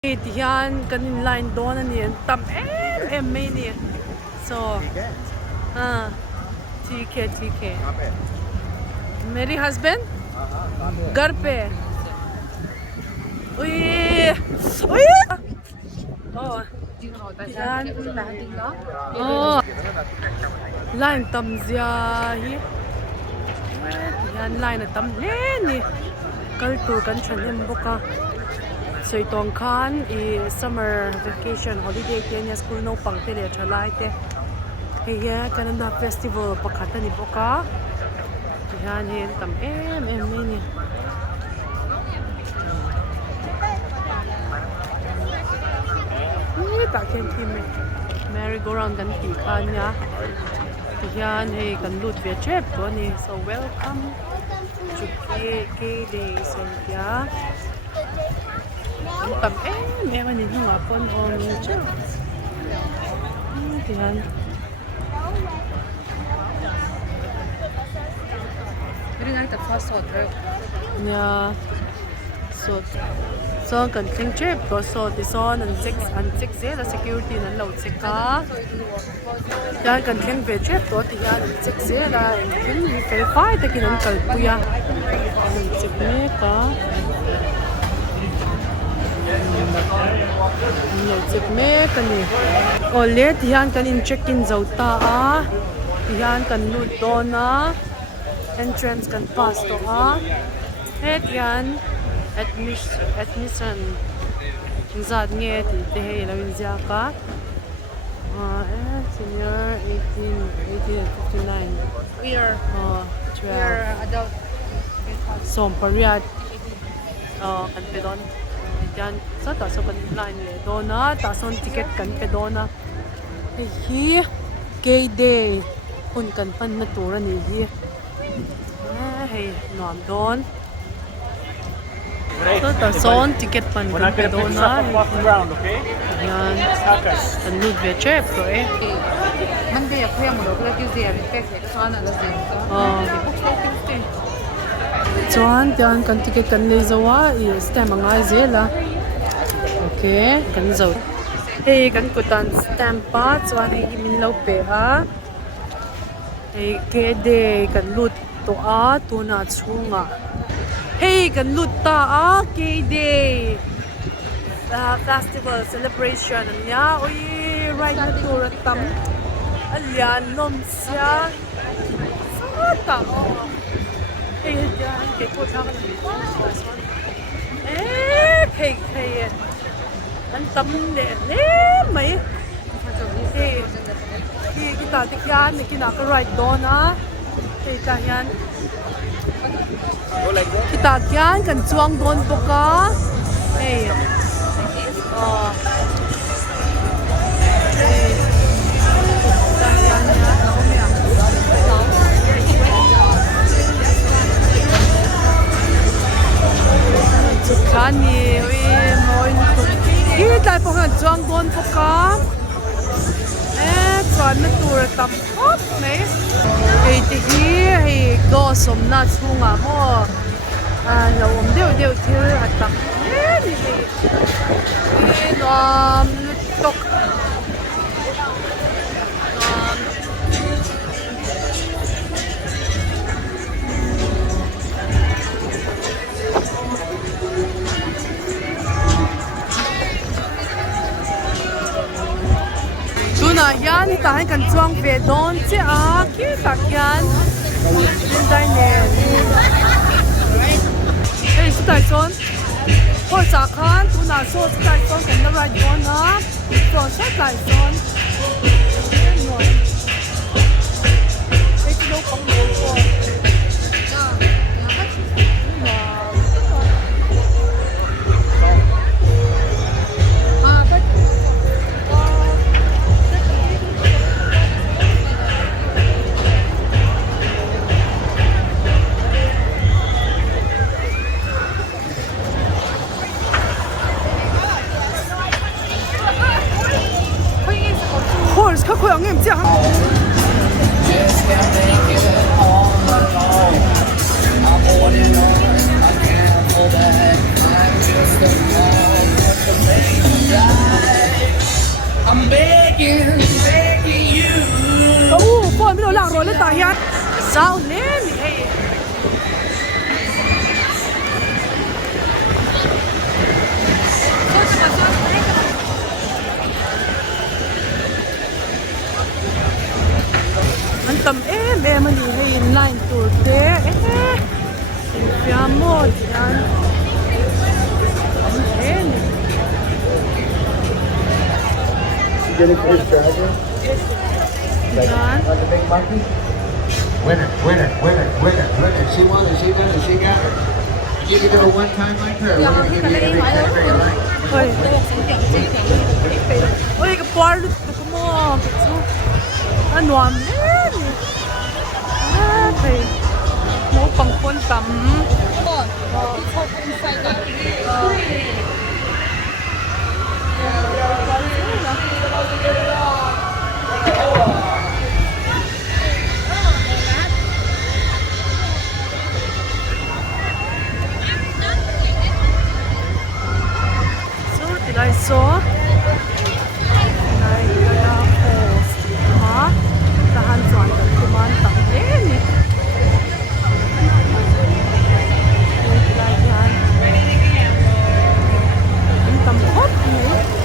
Yan kanin line doon na niyan tam may niya so ठीक है मेरी husband घर पे उई yan line tam zia hi yan line tam le ni kaltur kan chanem boka Soi tong khan summer vacation holiday kenya school no pang tele chalai te heya Canada festival pakhata ni boka yan hen tam ni ta ken tim merry go round kan ti kanya yan he kan lut ve chep to ni so welcome to Kdays so ya tầm em anh nhìn không ạ con ôm chứ thì anh cái này tập phát sốt rồi nha sốt so cần tiếng chép có sốt thì so anh check dễ là security anh lâu check cá ya cần tiếng về chép đó thì anh check dễ là tiếng verify thì cái anh cần bùi anh check mấy cá nhiều chụp mẹ cái này, ở lẽ thì anh cần check in dấu ta á, thì anh cần nút đó na, entrance cần pass đó á, hết anh admission, giật nghe thì thế là mình ra cả, senior 18 and 59, we are 12, adult, so period, cần phải đón yan sa ta so kan line le do na ta son ticket kan pe do na hi Kdays hun kan pan na tur ani hi hey nom don so ta son ticket pan kan pe do na yan kan nu ve chep to Monday aku mo lo Tuesday ari ke so na la sin chuan tian kan ticket kan le zawa stamp angai zela okay kan zo hey kan kutan stamp pa chuan hi min lo pe a hey Kdays kan lut to a tu na chunga hey kan lut ta a Kdays festival celebration nya oi right na tur tam alian nom sia sa ta hey yan ke ko tha hey anh tâm để lấy mấy thì kita tikyan ni kina ka right doon na thì kahyan kita kyan kan chuang doon po ka hey kahyan ya Kani, moi hi tai po han chuang don po ka chuan na tur tam hop me ei ti hi go som na chunga mo lo om deu thil atam ni nom tok na yan tahan kan chuang ve don che a ki tak yan din dai ne ei stai son ho sa khan tu na so stai son kan na right don na so stai son ei tu lo pang mo ko Khối ông em chưa hả? I'm holding on, I can't hold back. I'm just a call, sao lên hey anh tầm em anh đi hay line tour thế phía một anh em Getting first driver. Like on the big monkey. Winner. She won it. She done it. She got it. You can do it one time like her. We're gonna give you every flavor you like. ôi cái ball tụi mo anh nuam lên thầy nấu bằng con tắm lại số này là host mà tahan soan kan kuman tang ni tam hot ni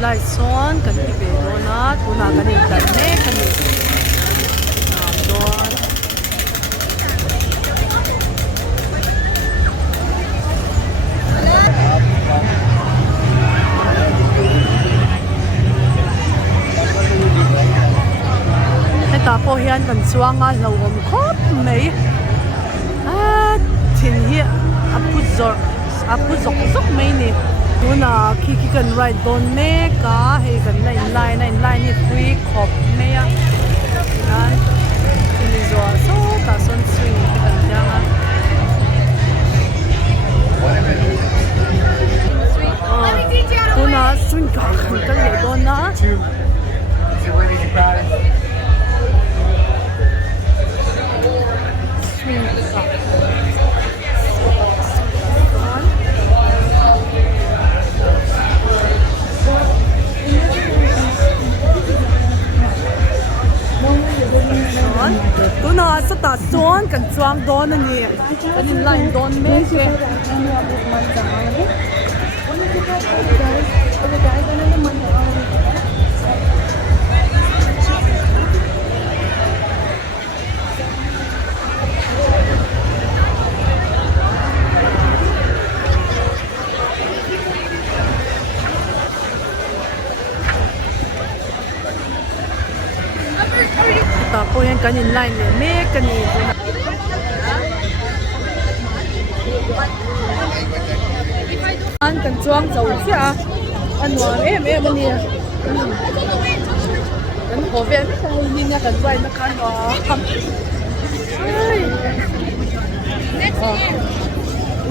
lại son kan ti be do na tu na kan tan ne kan ni don ta po hian kan chuanga lo om khop mai thin hi apu zok mai ni tuna khi cần ride don me ka he kan line ni three khop me ya nan ni zo so ta son swing kan janga tuna swing ka kan le don na swing ka tuna sa ta son kan chuang don ani kanin line don me ke ta po yan kanin line le me kanin an kan chuang chau chia an nuam em ani kan ho ve me ko ni nya kan vai na kan wa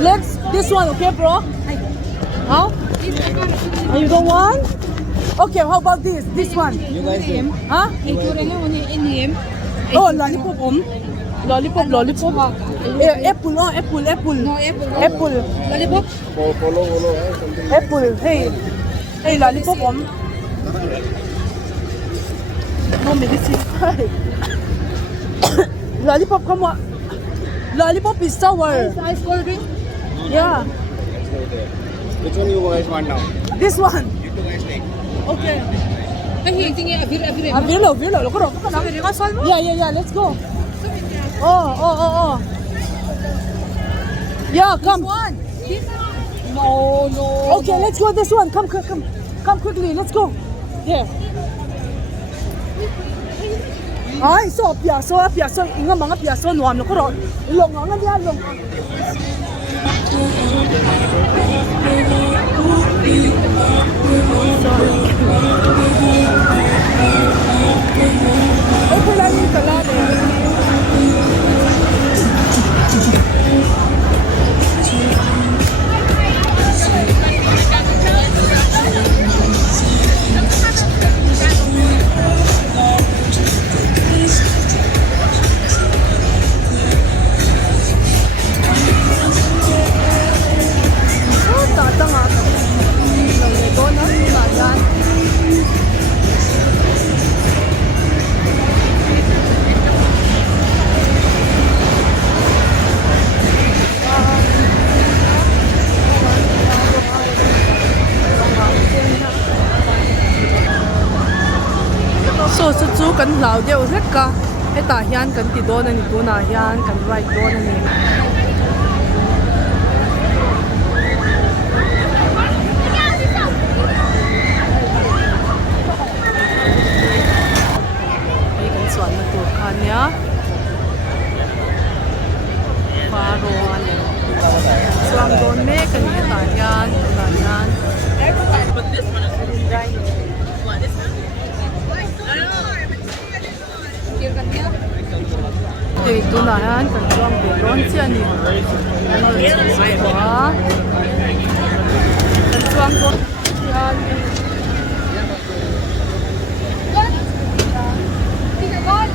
let's this one okay bro how you don't want okay how about this one You guys do. huh oh lollipop apple apple No, apple. apple Lollipop. Follow. apple hey lollipop no medicine lollipop come on lollipop is sour Ice cold drink. yeah Which one you guys want now? this one You two guys take. okay Ay, tingin abir. Virlo look at yeah let's go oh yeah come One. No. okay let's go this one come quickly let's go yeah ay so piaso inga mga piaso nuam lo ko long nga dia long okay lang yung kalade kan lau deuh hlek ka heta hian kan ti dawn ani tuna hian kan ride dawn ani hei kan chuan na tur kha nia paro ani chuang dawn mek ani heta hian tuna hian Thì tôi nói anh cần chuông để đón xe nhỉ anh ơi sớm quá cần chuông thôi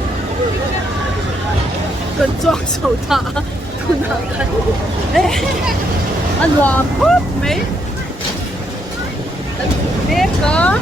cần chuông sầu thả tôi nói anh làm hút mấy anh biết cơ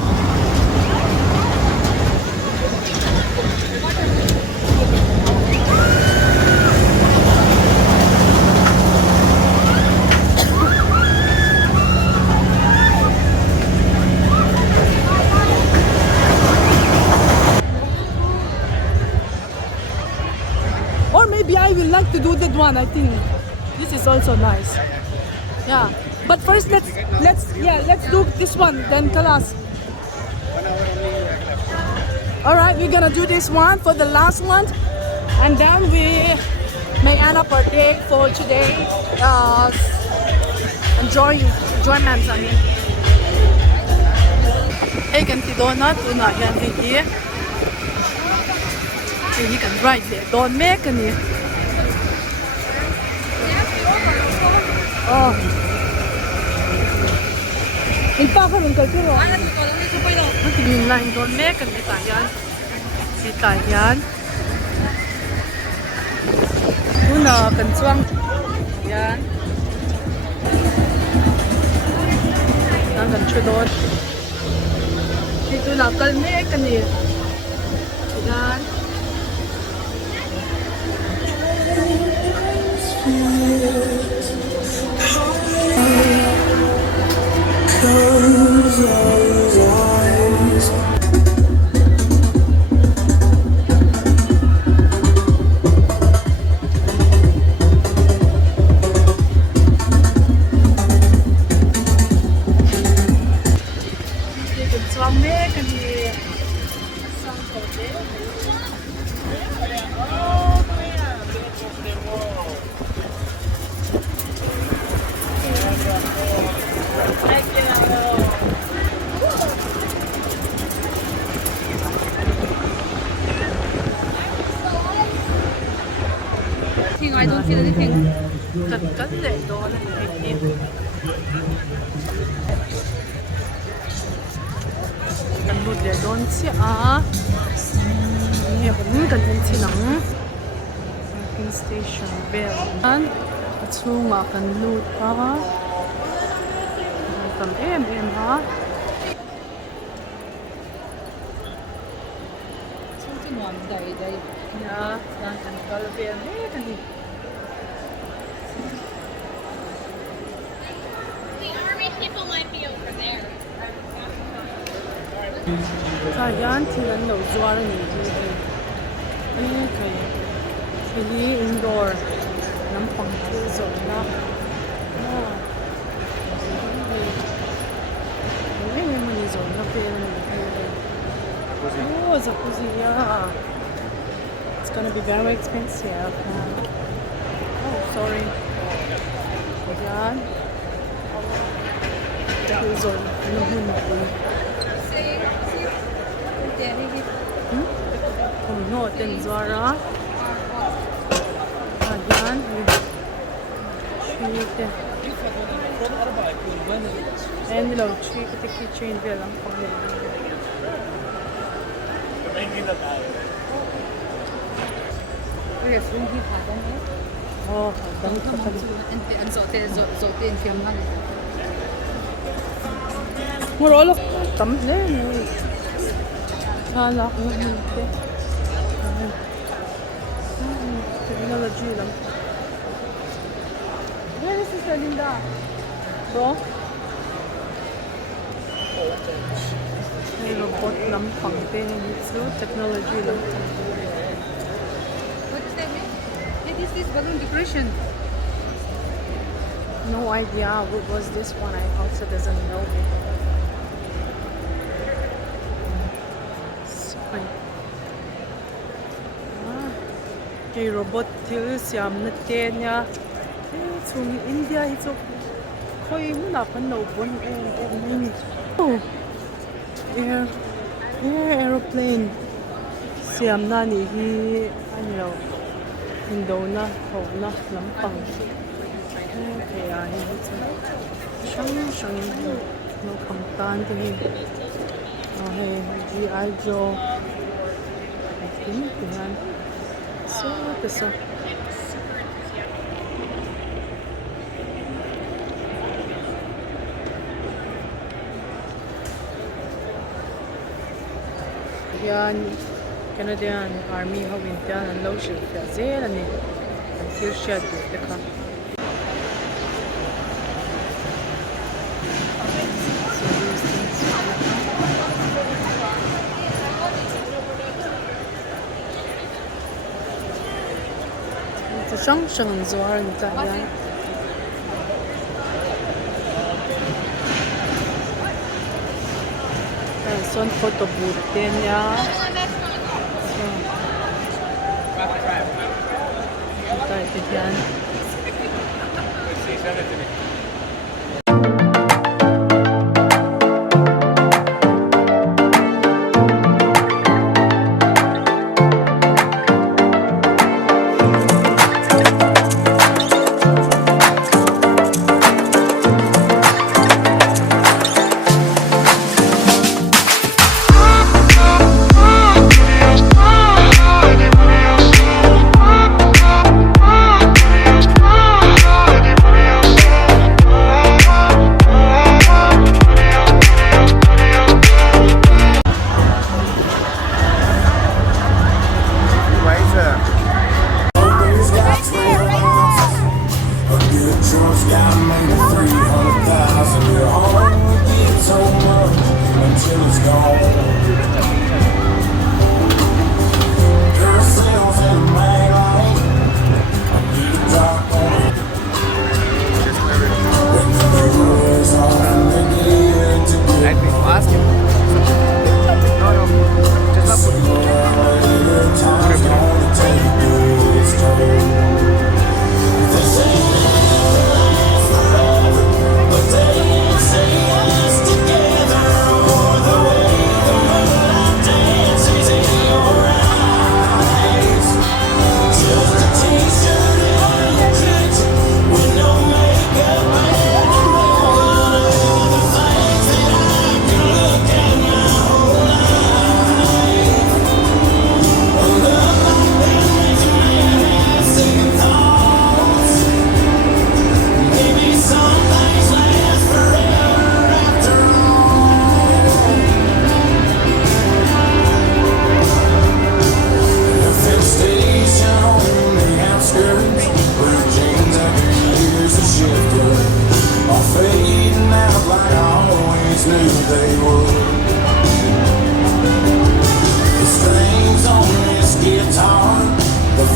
Maybe I will like to do that one. I think this is also nice. Yeah, but first let's do this one. Then tell us. All right, we're gonna do this one for the last one, and then we may end up our day for today. Enjoyment. I mean, hey, can you donut? Do not get here. You can ride there. Don't make any. Oh. In fact, I'm going to go. What do you mean line? Don't make any Italian. Italian. Una kan chuang. Yan. Nang kan chudon. Dito na kalme kani. Yan. I don't feel anything. Cắn để đó là thịt. Cắn lụt để đón xe à. Nhiều cũng cần đến xe nắng. Parking station bell. Anh, chung mà cắn lụt à. Cầm em hả? Something wrong day. Yeah, đang cắn có là về hết rồi. People might be over there. Yan thì lần đầu doa là gì thế? Anh thấy cái indoor nắm bằng kia rồi đó. Cái này mình rồi nó về oh, jacuzzi, yeah. It's gonna be very expensive. Oh, sorry. Yan. Rồi nó hơn một tí. Không nổi tên do đó. Yan. Truy. And lâu truy cái keychain về lắm không hề. Okay, from here, pardon me. Oh, dami pa pala. And zote in film Murolo. Tắm lên. Hala ko na hindi. Technology lang. Where is Sister Linda? Bro? May robot lampang din. It's technology lampang. What is that mean? It is this balloon decoration. No idea what was this one. I also doesn't know. Sorry. Cái robot thiếu xiêm nát tên nha.从India hi chu khoi mu na kan no bon em. Oh. Aeroplane. Xiêm na ni hi ani lo. Indo na ho na lampang. Okay, hi chu. Shang no pang tan te hi. Hey, GI Joe. I think yan. So. Yan, Canadian Army ho wintian an lo shil fia zel ani. An thil shia du te kha. So these things. It's shang zuar ni ta yan. Son photo booth din ya. So, ito yan.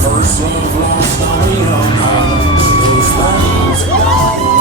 First love lost on the young heart. Those things are gone.